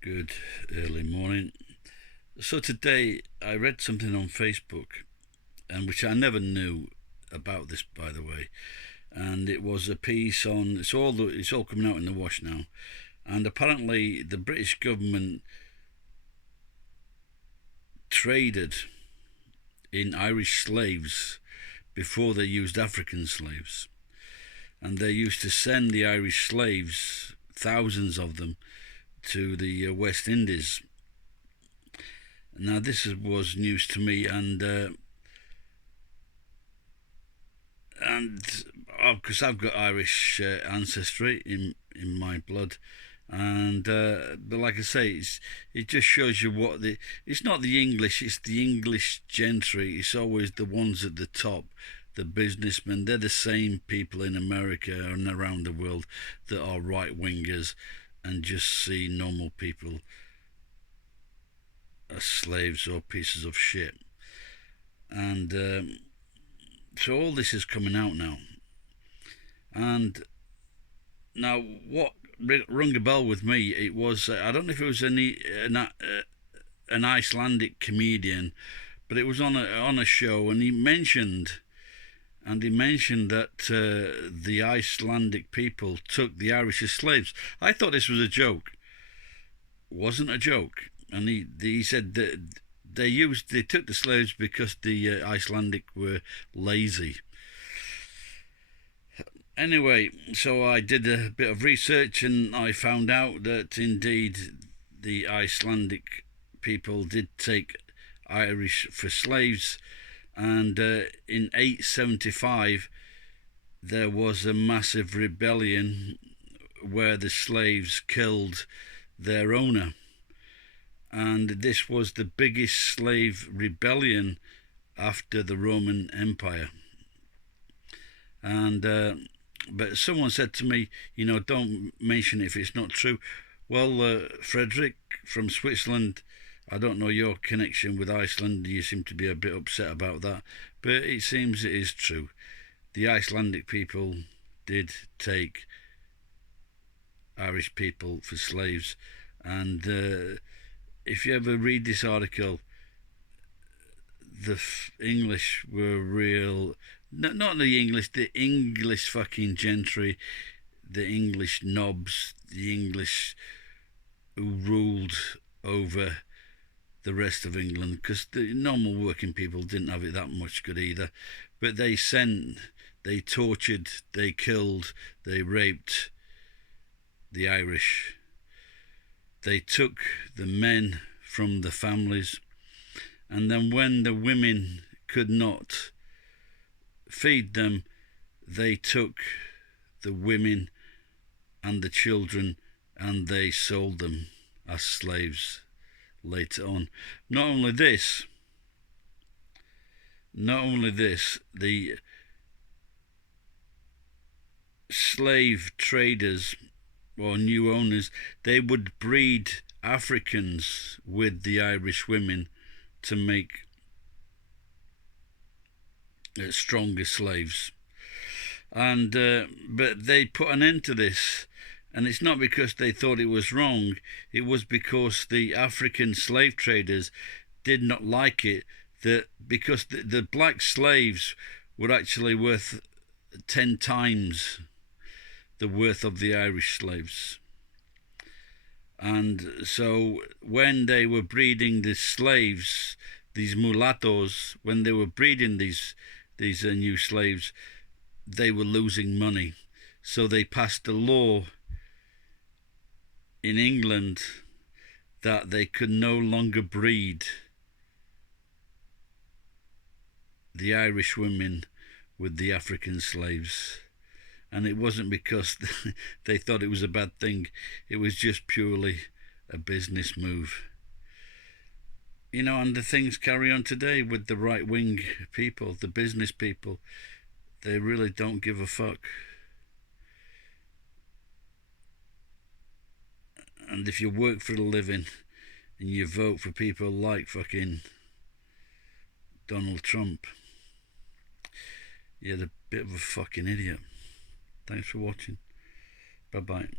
Good early morning. So today I read something on Facebook, and which I never knew about this, by the way. And it was a piece on it's all coming out in the wash now. And apparently the British government traded in Irish slaves before they used African slaves, and they used to send the Irish slaves, thousands of them, to the West Indies. Now was news to me, and because I've got Irish ancestry in my blood, and but like I say, it just shows you it's not the English, it's the English gentry. It's always the ones at the top, the businessmen. They're the same people in America and around the world that are right wingers and just see normal people as slaves or pieces of shit. And so all this is coming out now. And now what rung a bell with me, it was, I don't know if it was an Icelandic comedian, but it was on a show, and he mentioned that the Icelandic people took the Irish as slaves. I thought this was a joke. It wasn't a joke. And he said that they took the slaves because the Icelandic were lazy. Anyway, so I did a bit of research, and I found out that indeed the Icelandic people did take Irish for slaves, and in 875 there was a massive rebellion where the slaves killed their owner, and this was the biggest slave rebellion after the Roman Empire. And but someone said to me, don't mention it if it's not true. Well, Frederick from Switzerland, I don't know your connection with Iceland. You seem to be a bit upset about that, but it seems it is true. The Icelandic people did take Irish people for slaves, and if you ever read this article, the English were real. Not the English fucking gentry, the English knobs, the English who ruled over the rest of England, because the normal working people didn't have it that much good either. But they tortured, they killed, they raped the Irish. They took the men from the families, and then when the women could not feed them, they took the women and the children and they sold them as slaves later on. Not only this, the slave traders or new owners, they would breed Africans with the Irish women to make stronger slaves. And but they put an end to this, and it's not because they thought it was wrong. It was because the African slave traders did not like it, because the black slaves were actually worth 10 times the worth of the Irish slaves. And so when they were breeding the slaves, these mulattoes, when they were breeding these new slaves, they were losing money. So they passed a law in England that they could no longer breed the Irish women with the African slaves. And it wasn't because they thought it was a bad thing. It was just purely a business move. And the things carry on today with the right-wing people, the business people. They really don't give a fuck. And if you work for a living and you vote for people like fucking Donald Trump, you're a bit of a fucking idiot. Thanks for watching. Bye-bye.